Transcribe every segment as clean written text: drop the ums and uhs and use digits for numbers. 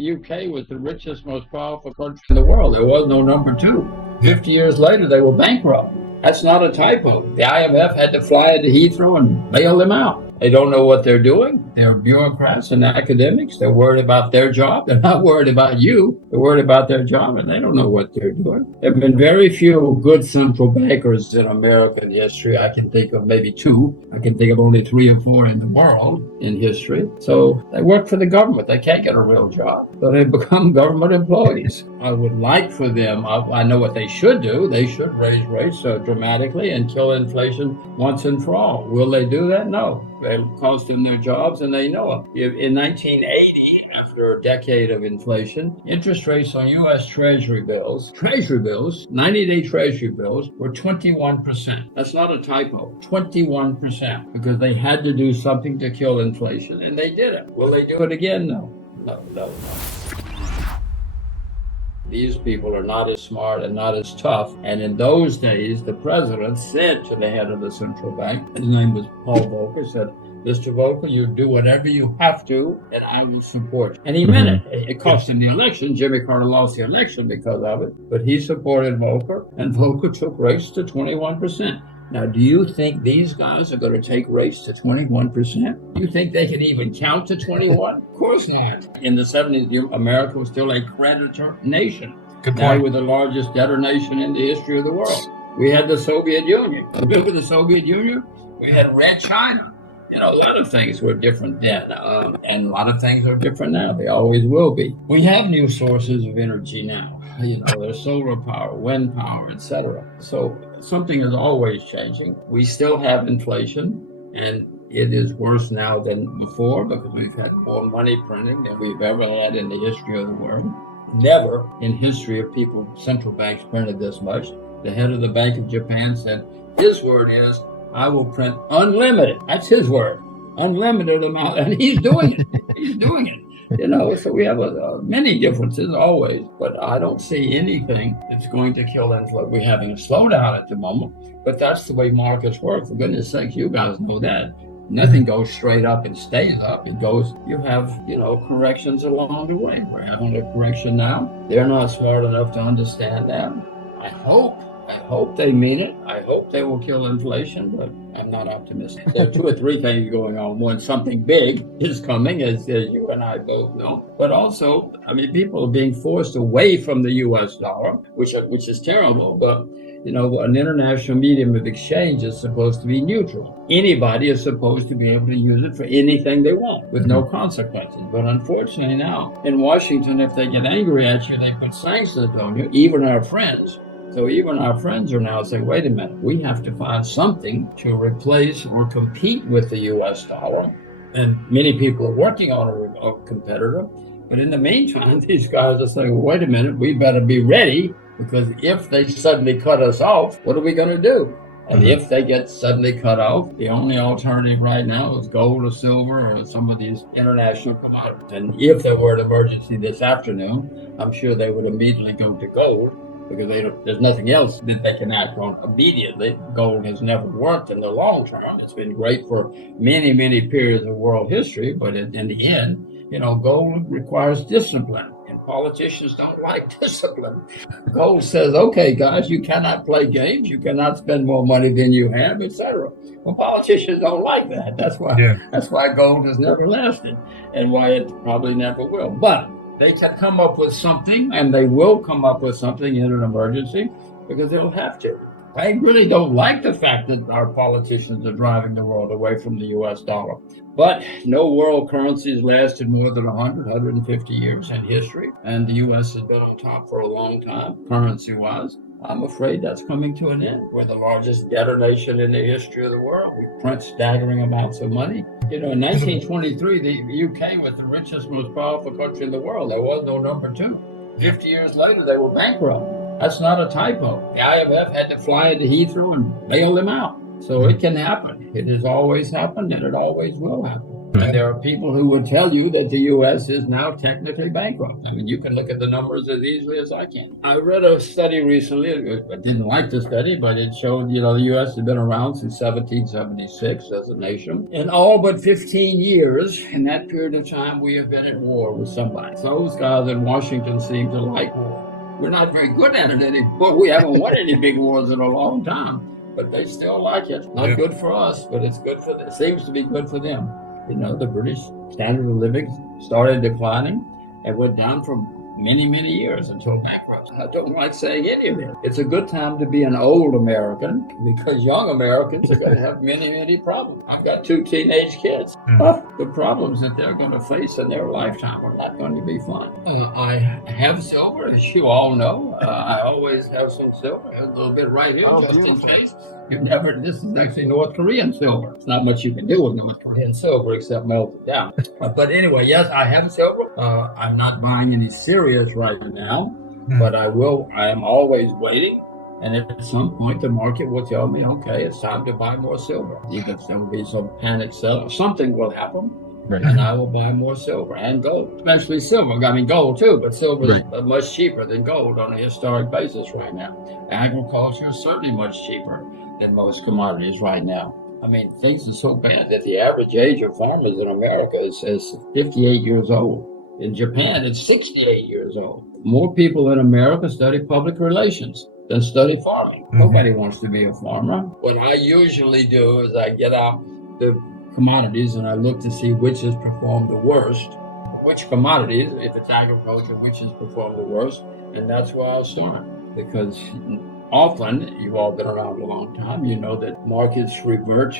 The UK was the richest, most powerful country in the world. There was no number two. 50 years later, they were bankrupt. That's not a typo. The IMF had to fly into Heathrow and bail them out. They don't know what they're doing. They're bureaucrats and academics. They're worried about their job. They're not worried about you. They're worried about their job, and they don't know what they're doing. There have been very few good central bankers in American history. I can think of maybe two. I can think of only 3 or 4 in the world in history. So they work for the government. They can't get a real job. So they become government employees. I would like for them, I know what they should do. They should raise rates dramatically and kill inflation once and for all. Will they do that? No. It'll cost them their jobs, and they know it. In 1980, after a decade of inflation, interest rates on U.S. Treasury bills, 90-day Treasury bills, were 21%. That's not a typo, 21%, because they had to do something to kill inflation, and they did it. Will they do it again? No. These people are not as smart and not as tough. And in those days, the president said to the head of the central bank, his name was Paul Volcker, said, Mr. Volcker, you do whatever you have to, and I will support you. And he meant it. It cost him the election. Jimmy Carter lost the election because of it. But he supported Volcker, and Volcker took rates to 21%. Now, do you think these guys are going to take rates to 21%? Do you think they can even count to 21? Of course not. In the 70s, America was still a creditor nation. Now we're the largest debtor nation in the history of the world. We had the Soviet Union. Remember the Soviet Union? We had Red China. A lot of things were different then, and a lot of things are different now. They always will be. We have new sources of energy now. There's solar power, wind power, etc. So something is always changing. We still have inflation, and it is worse now than before because we've had more money printing than we've ever had in the history of the world. Never in history of central banks printed this much. The head of the Bank of Japan said his word is, I will print unlimited. That's his word. Unlimited amount. And he's doing it. So we have many differences always, but I don't see anything that's going to kill inflation. We're having a slowdown at the moment, but that's the way markets work. For goodness sakes, you guys know that. Nothing goes straight up and stays up. You have, corrections along the way. We're having a correction now. They're not smart enough to understand that. I hope they mean it. I hope they will kill inflation, but I'm not optimistic. There are 2 or 3 things going on. One, something big is coming, as you and I both know. But also, people are being forced away from the U.S. dollar, which is terrible. But, an international medium of exchange is supposed to be neutral. Anybody is supposed to be able to use it for anything they want with no consequences. But unfortunately now, in Washington, if they get angry at you, they put sanctions on you, even our friends. So even our friends are now saying, wait a minute, we have to find something to replace or compete with the U.S. dollar. And many people are working on a competitor. But in the meantime, these guys are saying, wait a minute, we better be ready, because if they suddenly cut us off, what are we going to do? And if they get suddenly cut off, the only alternative right now is gold or silver or some of these international commodities. And if there were an emergency this afternoon, I'm sure they would immediately go to gold, because there's nothing else that they can act on immediately. Gold has never worked in the long term. It's been great for many, many periods of world history, but in the end, gold requires discipline, and politicians don't like discipline. Gold says, okay, guys, you cannot play games, you cannot spend more money than you have, etc. Well, politicians don't like that. That's why gold has never lasted, and why it probably never will. But they can come up with something, and they will come up with something in an emergency, because they'll have to. I really don't like the fact that our politicians are driving the world away from the U.S. dollar. But no world currency has lasted more than 150 years in history, and the U.S. has been on top for a long time, currency-wise. I'm afraid that's coming to an end. We're the largest debtor nation in the history of the world. We print staggering amounts of money. In 1923, the UK was the richest, most powerful country in the world. There was no number 2. 50 years later, they were bankrupt. That's not a typo. The IMF had to fly into Heathrow and bail them out. So it can happen. It has always happened, and it always will happen. And there are people who would tell you that the U.S. is now technically bankrupt. I mean, you can look at the numbers as easily as I can. I read a study recently. I didn't like the study, but it showed, the U.S. has been around since 1776 as a nation. In all but 15 years, in that period of time, we have been at war with somebody. Those guys in Washington seem to like war. We're not very good at it anymore. We haven't won any big wars in a long time, but they still like it. Not good for us, but it's good for them. It seems to be good for them. The British standard of living started declining and went down for many, many years until bankruptcy. I don't like saying any of it. It's a good time to be an old American because young Americans are going to have many, many problems. I've got 2 teenage kids. The problems that they're going to face in their lifetime are not going to be fun. I have silver, as you all know. I always have some silver. I have a little bit right here just beautiful. In case. This is actually North Korean silver. It's not much you can do with North Korean silver except melt it down. But anyway, yes, I have silver. I'm not buying any serious right now, but I will. I am always waiting. And at some point, the market will tell me, okay, it's time to buy more silver. Either there will be some panic sell, something will happen. Right. And I will buy more silver and gold, especially silver. I mean, gold too, but silver is much cheaper than gold on a historic basis right now. Agriculture is certainly much cheaper than most commodities right now. I mean, things are so bad that the average age of farmers in America is 58 years old. In Japan, it's 68 years old. More people in America study public relations than study farming. Nobody wants to be a farmer. What I usually do is I get out the commodities and I look to see which has performed the worst, which commodities, if it's agriculture, which has performed the worst, and that's where I'll start. Because often, you've all been around a long time, you know that markets revert,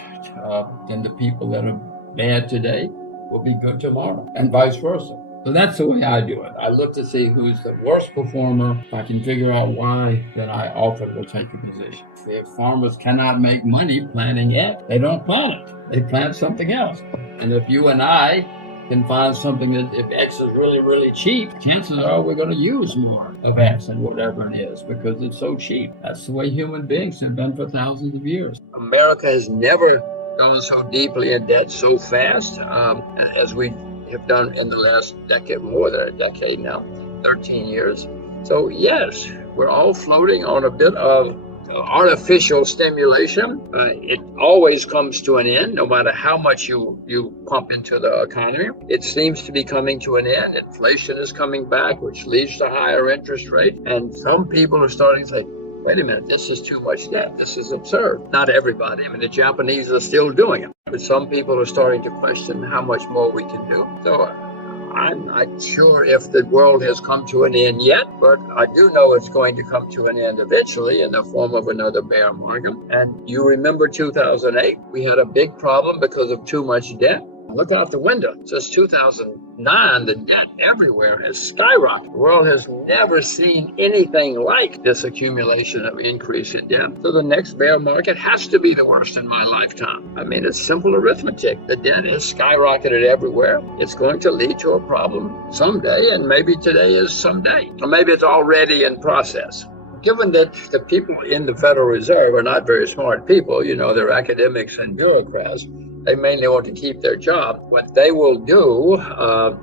then the people that are bad today will be good tomorrow, and vice versa. So that's the way I do it. I look to see who's the worst performer. If I can figure out why, then I often will take a position. If farmers cannot make money planting X, they don't plant it. They plant something else. And if you and I can find something that if X is really, really cheap, chances are we're going to use more of X and whatever it is because it's so cheap. That's the way human beings have been for thousands of years. America has never gone so deeply in debt so fast as we have done in the last decade, more than a decade now, 13 years. So yes, we're all floating on a bit of artificial stimulation. It always comes to an end, no matter how much you pump into the economy. It seems to be coming to an end. Inflation is coming back, which leads to higher interest rates. And some people are starting to say, wait a minute, this is too much debt. This is absurd. Not everybody. I mean, the Japanese are still doing it. But some people are starting to question how much more we can do. So I'm not sure if the world has come to an end yet, but I do know it's going to come to an end eventually in the form of another bear market. And you remember 2008, we had a big problem because of too much debt. Look out the window. Since 2009, the debt everywhere has skyrocketed. The world has never seen anything like this accumulation of increase in debt. So the next bear market has to be the worst in my lifetime. I mean, it's simple arithmetic. The debt is skyrocketed everywhere. It's going to lead to a problem someday, and maybe today is someday. Or maybe it's already in process. Given that the people in the Federal Reserve are not very smart people, they're academics and bureaucrats, they mainly want to keep their job. What they will do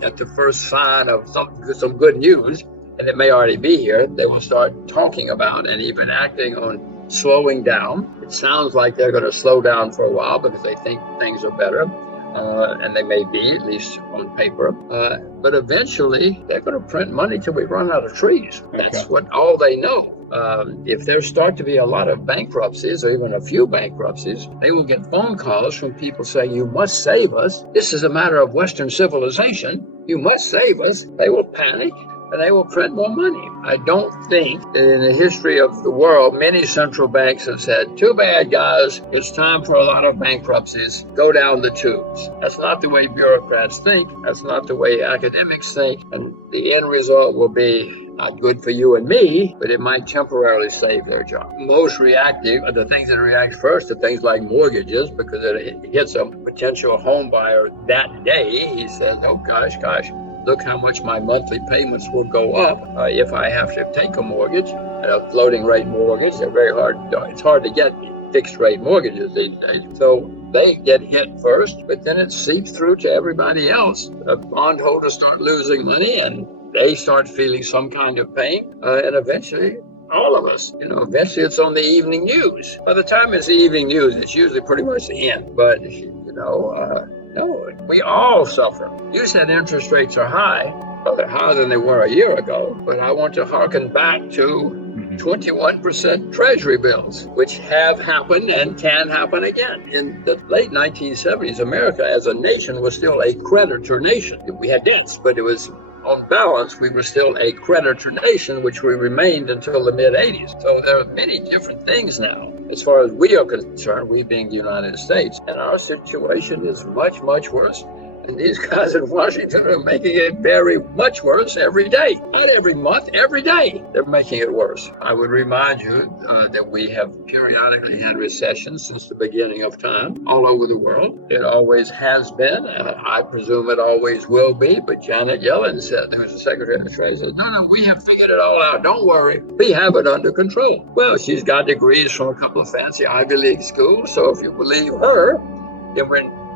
at the first sign of some good news, and it may already be here, they will start talking about and even acting on slowing down. It sounds like they're going to slow down for a while because they think things are better. And they may be, at least on paper. But eventually, they're going to print money till we run out of trees. That's what all they know. If there start to be a lot of bankruptcies or even a few bankruptcies, they will get phone calls from people saying, you must save us. This is a matter of Western civilization. You must save us. They will panic and they will print more money. I don't think that in the history of the world, many central banks have said, too bad, guys, it's time for a lot of bankruptcies. Go down the tubes. That's not the way bureaucrats think. That's not the way academics think. And the end result will be not good for you and me, but it might temporarily save their job. Most reactive, the things that react first are things like mortgages, because it hits a potential home buyer that day. He says, oh gosh, look how much my monthly payments will go up if I have to take a mortgage, a floating rate mortgage. They're very hard. It's hard to get fixed rate mortgages these days. So They get hit first, but then it seeps through to everybody else. Bondholders start losing money, and they start feeling some kind of pain, and eventually all of us, eventually it's on the evening news. By the time it's the evening news, it's usually pretty much the end. But, no, we all suffer. You said interest rates are high. Well, they're higher than they were a year ago. But I want to harken back to 21% Treasury bills, which have happened and can happen again. In the late 1970s, America as a nation was still a creditor nation. We had debts, but it was on balance, we were still a creditor nation, which we remained until the mid-'80s. So there are many different things now. As far as we are concerned, we being the United States, and our situation is much, much worse. And these guys in Washington are making it very much worse every day. Not every month, every day. They're making it worse. I would remind you that we have periodically had recessions since the beginning of time all over the world. It always has been, and I presume it always will be. But Janet Yellen said, who's the Secretary of the Treasury, said, no, we have figured it all out. Don't worry. We have it under control. Well, she's got degrees from a couple of fancy Ivy League schools. So if you believe her, then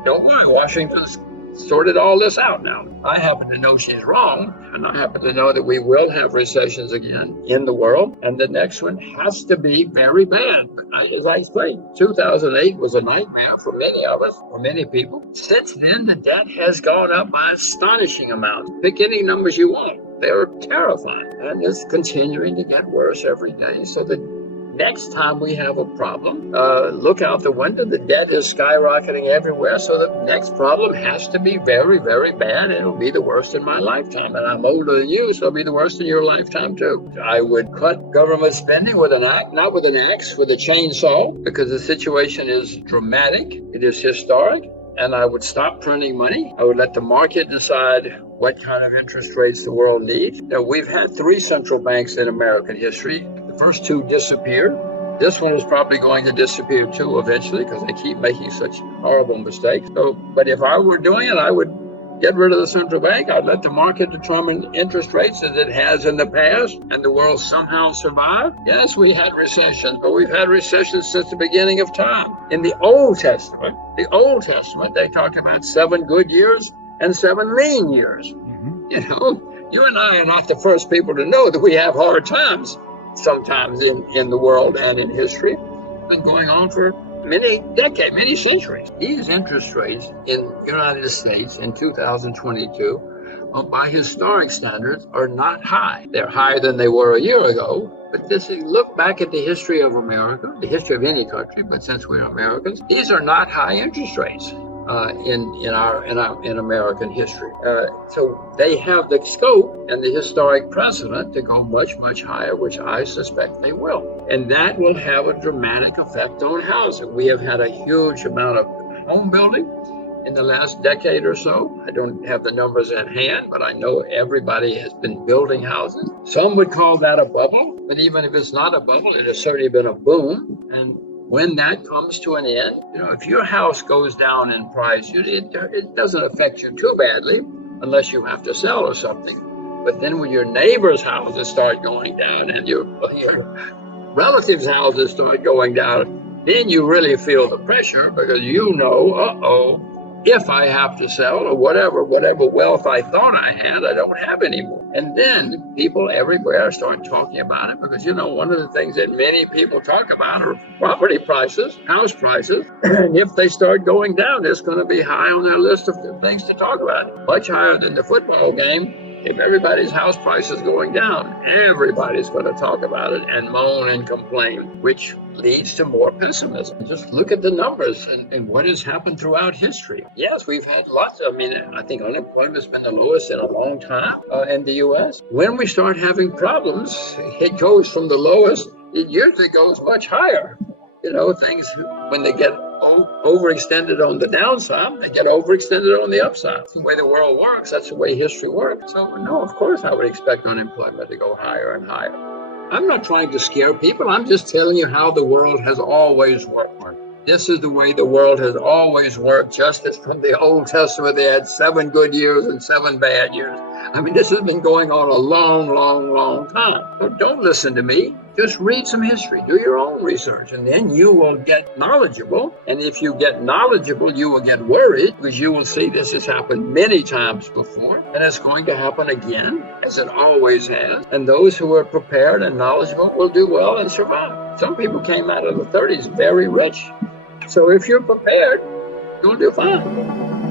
don't worry, Washington's sorted all this out now. I happen to know she's wrong, and I happen to know that we will have recessions again in the world, and the next one has to be very bad. As I say, 2008 was a nightmare for many of us, for many people. Since then, the debt has gone up by astonishing amounts. Pick any numbers you want. They're terrifying, and it's continuing to get worse every day. So the next time we have a problem, look out the window. The debt is skyrocketing everywhere. So the next problem has to be very, very bad. It'll be the worst in my lifetime. And I'm older than you, so it'll be the worst in your lifetime too. I would cut government spending with an axe, not with an axe, with a chainsaw, because the situation is dramatic. It is historic. And I would stop printing money. I would let the market decide what kind of interest rates the world needs. Now, we've had 3 central banks in American history. The first 2 disappeared. This one is probably going to disappear too eventually because they keep making such horrible mistakes. But if I were doing it, I would get rid of the central bank. I'd let the market determine interest rates as it has in the past, and the world somehow survived. Yes, we had recessions, but we've had recessions since the beginning of time. In the Old Testament, they talk about 7 good years and 7 lean years. You and I are not the first people to know that we have hard times sometimes in the world and in history. It's been going on for many decades, many centuries. These interest rates in the United States in 2022, by historic standards, are not high. They're higher than they were a year ago. But look back at the history of America, the history of any country, but since we're Americans, these are not high interest rates in American history. So they have the scope and the historic precedent to go much, much higher, which I suspect they will. And that will have a dramatic effect on housing. We have had a huge amount of home building in the last decade or so. I don't have the numbers at hand, but I know everybody has been building houses. Some would call that a bubble, but even if it's not a bubble, it has certainly been a boom. And when that comes to an end, if your house goes down in price, it doesn't affect you too badly unless you have to sell or something. But then when your neighbors' houses start going down and your relatives' houses start going down, then you really feel the pressure because if I have to sell or whatever wealth I thought I had, I don't have anymore. And then people everywhere start talking about it because, one of the things that many people talk about are property prices, house prices. And if they start going down, it's going to be high on their list of things to talk about. Much higher than the football game. If everybody's house price is going down, everybody's going to talk about it and moan and complain, which leads to more pessimism. Just look at the numbers and what has happened throughout history. Yes, we've had I think unemployment has been the lowest in a long time in the U.S. When we start having problems, it goes from the lowest, it usually goes much higher. Things, when they get overextended on the downside, they get overextended on the upside. That's the way the world works. That's the way history works. So, no, of course I would expect unemployment to go higher and higher. I'm not trying to scare people. I'm just telling you how the world has always worked. This is the way the world has always worked, just as from the Old Testament they had 7 good years and 7 bad years. I mean, this has been going on a long time. So don't listen to me. Just read some history. Do your own research, and then you will get knowledgeable. And if you get knowledgeable, you will get worried, because you will see this has happened many times before, and it's going to happen again, as it always has. And those who are prepared and knowledgeable will do well and survive. Some people came out of the 30s very rich. So if you're prepared, you'll do fine.